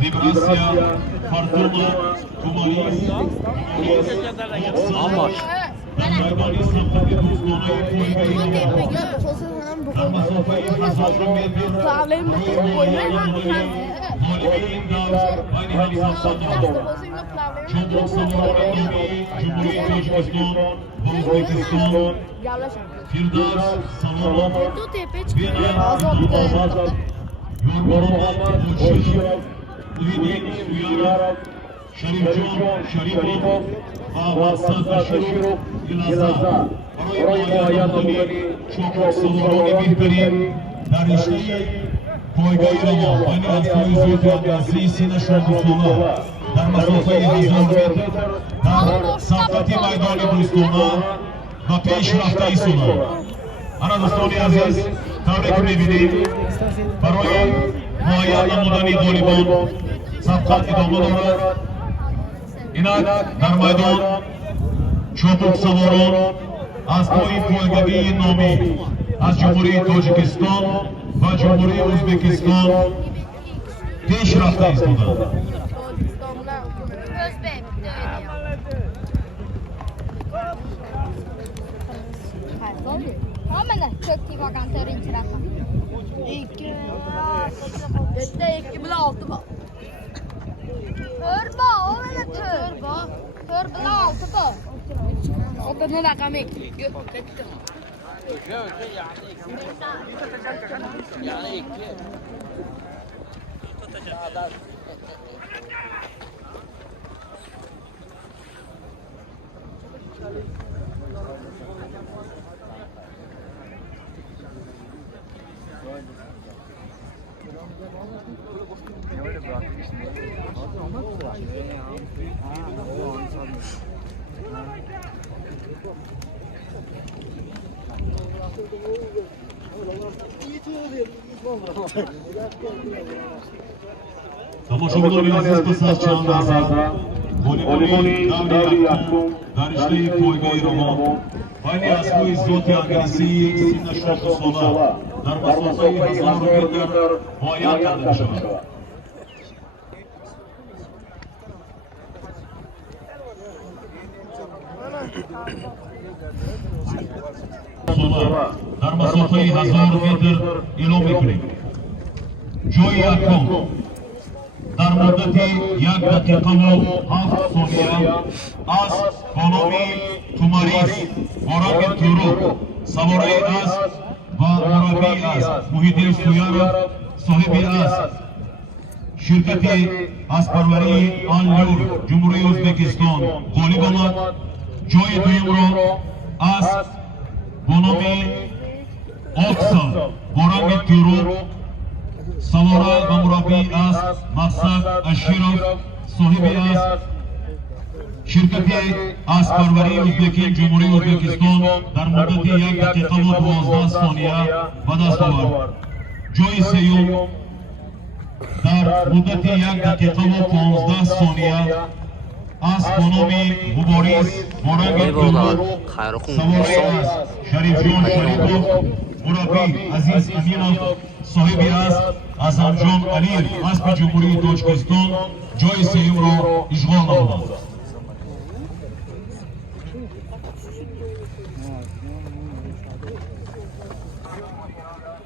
Vibracja, fortuna, humanizm, amaç. Darmani sampati buzluğuna koymayı Darma sofayı hazırım bir aynı hesaplanma. Çubuk Samuray, Cumhuriyet Özbekistan, Özbekistan, Firdevs, Salomon, Vina, Yılmaz, Yorulmaz, Uçuyor, Ümit, Uyarak, Şerifcan, Şerifov, Avazsa Taşırov, İlaza. Oraya hayatımda çok salonu bihberi, darişli, koygayırama, hani aslı yüzüydü, aslisine şortusuna, darmasofayı hazırlıdır, dar saftati maydani brüstuna, ve peşraftayı suna. Ana dostoni aziz, tavrik mevidi, baroy, muayyanla mudani volibon, saftati domalara, inak, dar maydan, çopuk savoron, از پای پایگاهی نامی از جمهوری تاجیکستان و جمهوری ازبکستان پیش رفته ایستادند. Odanın rakamı Tomoshabinlarning aziz qizlar chaqirsa, voleyboli davri yaktun, darishli poygai ravon, ayni asli zoti anglisi sina shortu sola, dar masofai 1000 metr muayyan qilinishi shava. در مسافه 1000 متر اعلام می‌کنیم. جای یکم در مدت 1 دقیقه و 7 ثانیه از بانامی توماریز بارنگ تورو سواری است و مربی است محیدین سویانov صاحبی است شرکت از پروری آنلور جمهوری ازبکستان غالب آمد. جای دوم را از بانامی آکسا بارنگ تورو سواره و مربی است مقصد اشیرov صاحبی است شرکت از پروری ازبکی جمهوری ازبکستان در مدت 1 دقیقه و 12 ثانیه به دست آورد. جای سوم در مدت 1 دقیقه و 15 ثانیه از بانامی مبارز بارنگ تورو سواره است شریفجان شریفov مربی عزیز امینov صاحبی است ازمجان علیев اسب جمهوری تاجیکستان جای سوم را اشغال نمود.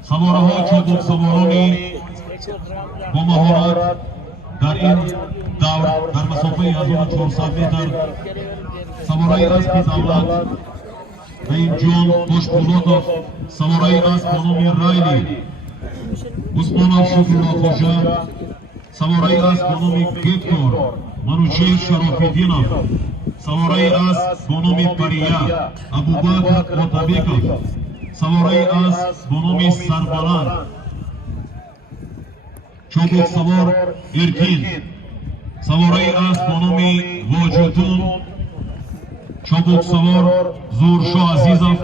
سواره‌ها چوبک سوارانی با مهارت در این دور در مسافه 1400 متر سواره اسب دولت نعیمجان خوشپولاتov سواره اسب به نام رایلی عثمانov شکرالله سواره اسب به نام گکتور منوچهر شراف‌الدینov سواره اسب به نام پریا ابوبکر مطابقov سواره اسب به نام سربلند چوبک سوار ارکین سواری است با نام واجدون چابک سوار زورشاه عزیزов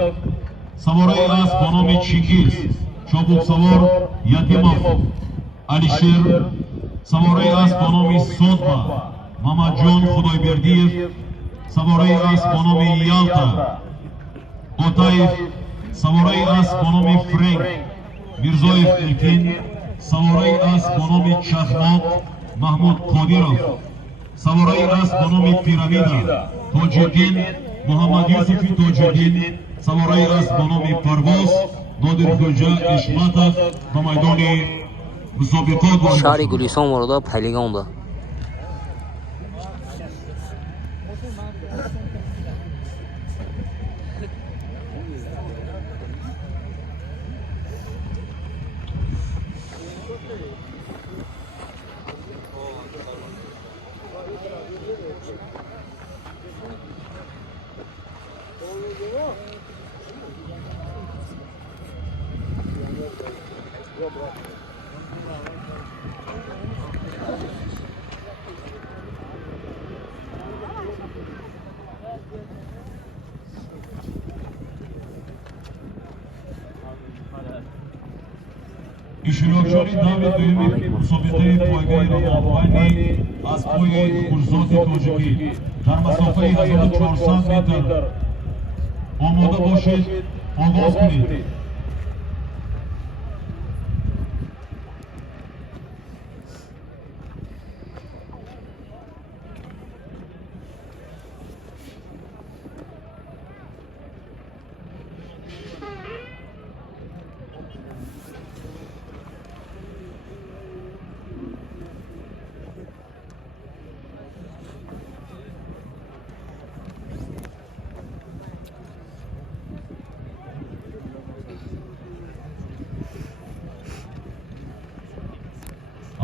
سواری است با نام چینگیز چابک سوار یتیمov علیشیر سواری است با نام سودما محمدجان خدایبردیев سواری است با نام یالتا اوتاев سواری است با نام فرنگ میرزایف الکین سواری است با نام چخماق محمود قادیرов سواری است با نام پیرامیدا توجدین محمد یوسفی توجدین سواری است با نام پرواز نادرخوجا اشماتov با میدان مسابقات شهر گلیسان وارد پلیگان اشتراکچاری داوری دویمی مسابقه پایگاه رامانوانی از پای گلزات تاجیکی در مسافه 1400 متر آماده باشید آغاز کنید.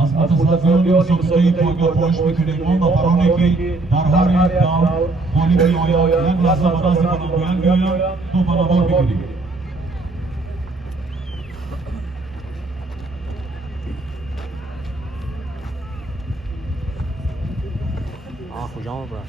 از متسابقان مسابقه پایگاه پوش میکنیم ما نفرانی که در هر یک دور غالب میآیند یک لحظه به دست بلندگویان بیایند تو به نوار بگیریم. کجا برو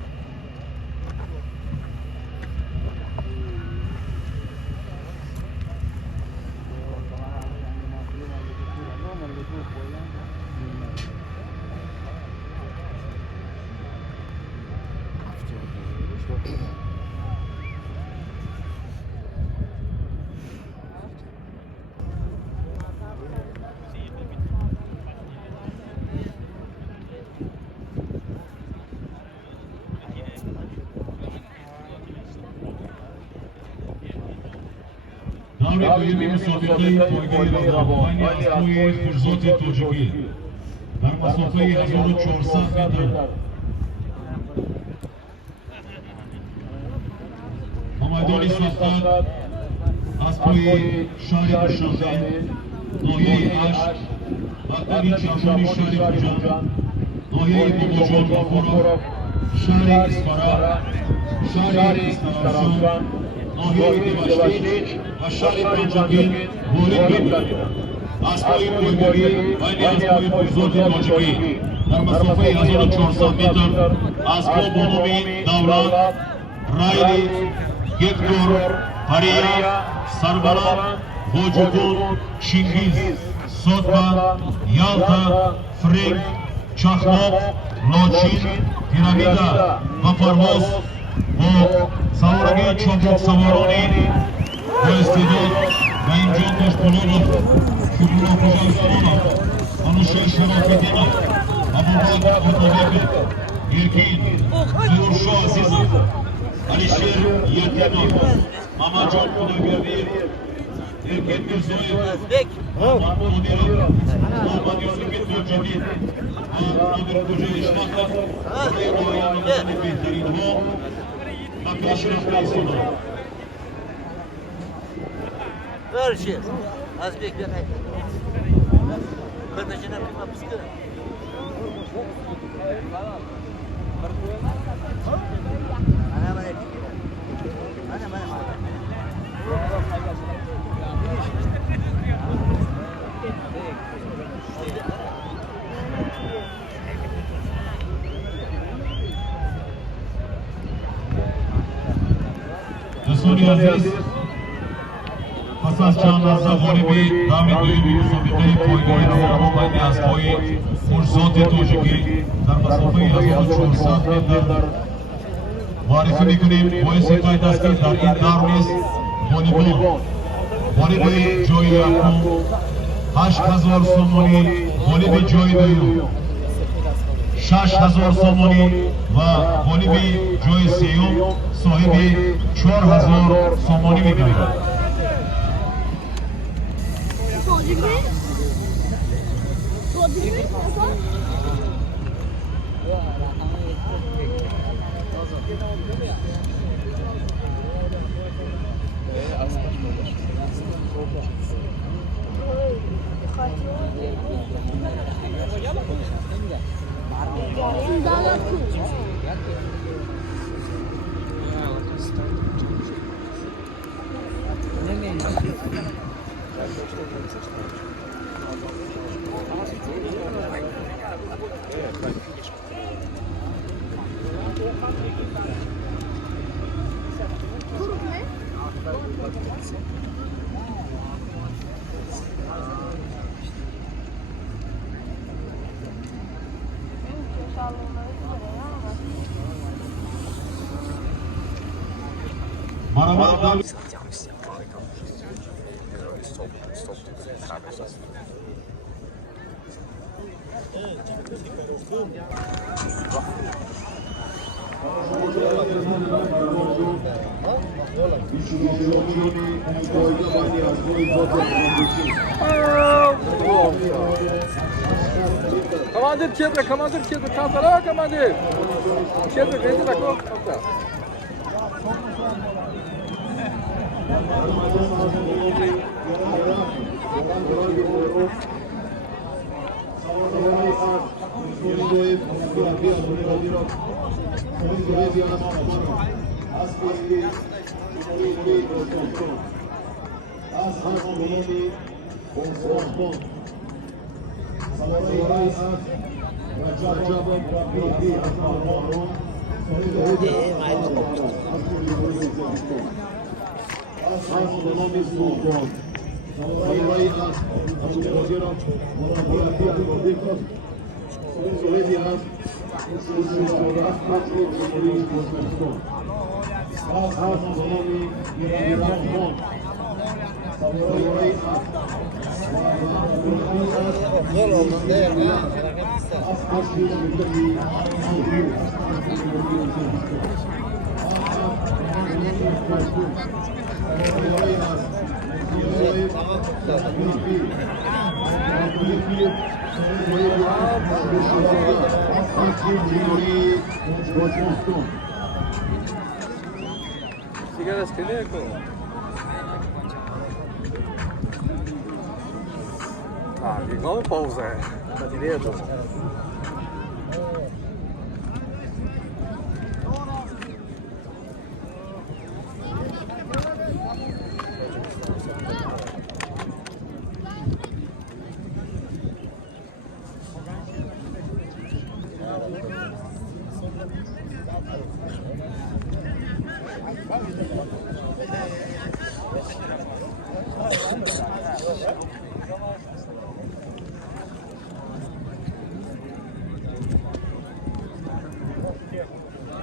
دور دویمی مسابقه پایگاه رامانوانی از پای گلزات تاجیکی در مسافه 1400 متر با میدان ساختن از پای شهر دوشنبه ناحیه اشک مقدمی چرخان شهر خوجند ناحیه باباجان غفورov شهر اسپارا شهر استراسان ناحیه دیمشتیچ و شهر پنجگین وارد می‌گردد. از پای پایگاهی بین از پای گلزات تاجیکی در مسافه 1400 متر از پا با نام دولت رایلی گکتور پریا سربلند واجدون چینگیز سودما یالتا فرنگ چخماق لاچین پیرامیدا و پرواز با سوارگی چابک سوارانی با استعداد و اینجان داشتولانov کبولا خوجایسانov انوشه شرافیدینov ابوبکر اتابکر یرکین زورشاه عزیزov علیشیر یتیمov محمدجان خدایبردیев الکین میرزایف محمود قادیرov محمد یوسفی توجدین و نادرخوجا اشماتov برای رعایت بهترین ها و پیشرفت انسان‌ها. Görüşürüz. Az bekleyin. Kardeşine bir kapısı. Ana bana. Ana bana. دوستان عزیز پس از چند لحظه غالبی دور دویمی مسابقه پایگاه روان بین اسب‌های فرزاد تاجیکی در مسافه 1400 متر معرفی میکنیم. باعث قید است که در این دور نیز غالب جای یکم 8000 سومانی، غالب جای دوم 6000 سومانی و غالب جای سیوم صاحب 4000 سومانی میگوید. Komandir Kedra, Kantara komandir. Kedra, gezi bako. Sigara esqueleto. Ah, igual o pouso, é. Tá direito.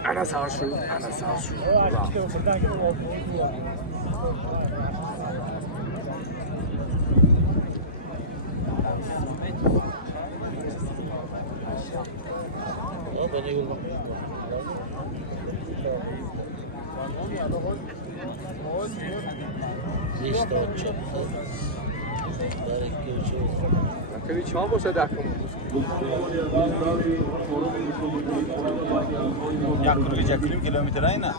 Ana sağ şu. Tabii çal boşa dakika. Yaklaşık 20 kilometre aynı.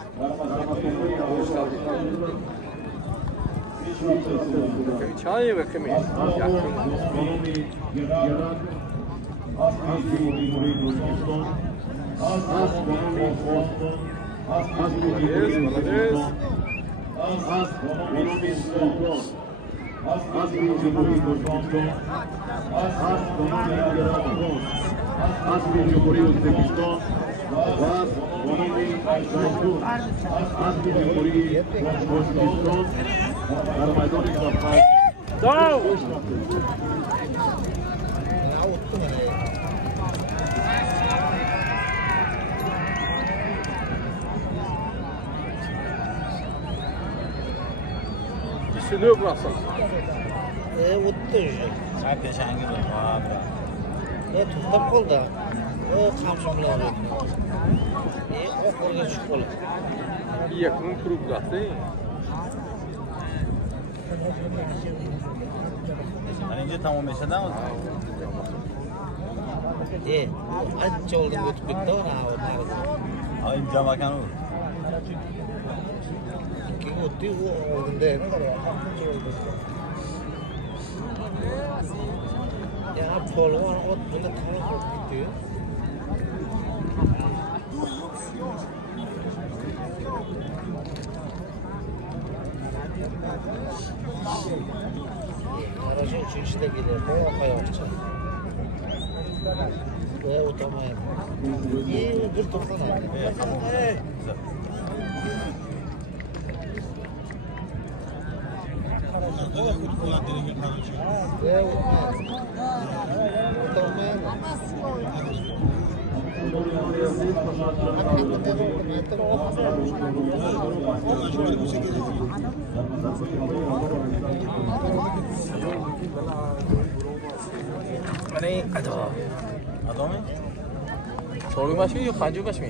Tabii çay ve kemi. از بی‌نظیری باشگاهیستان در میدان سفر Düşünüyor burası. O'tdi уже. Sakın şangir olma. To'xtab qoldi. Qamchi bilan urdi. Qo'lga tushib qoldi. Yakın kurup burası. Hani ince tamam mesela mı? Ancha oldin o'tib ketdi Ay imza bakan o. keyin o'tdi u oldinda edi yana polvon ot bilan qolib ketdi qarasha uchinchida kelyapti oqayoqcha o'tamayapti bir to'xtanadi Hani ada. Adam mı? Soru başı mı yok, kancı başı mı?